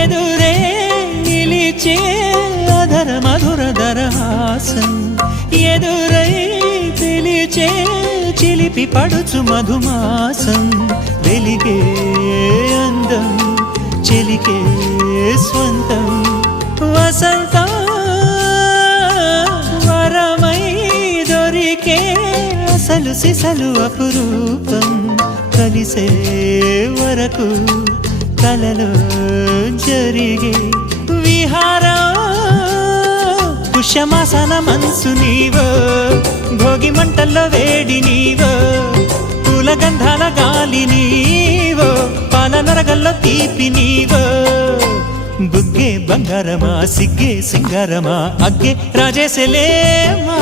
ఎదురే నిలిచే అధర మధుర దరహాసం ఎదురై పిలిచే చిలిపి పడుచు మధుమాసం వెలిగే అందం చెలికే స్వంతం వసంతం వరమై దొరికే అసలు సిసలు అపురూపం కలిసే వరకు కలలో జరిగే విహారం పుష్యమాసన మనసు నీవో భోగి మంటల్లో వేడి నీవో పూల గంధాల గాలి నీవో పాల నరగల్లో తీపి నీవో బుగ్గే బంగారమా సిగ్గే సింగారమా అగ్గే రాజేసలేమా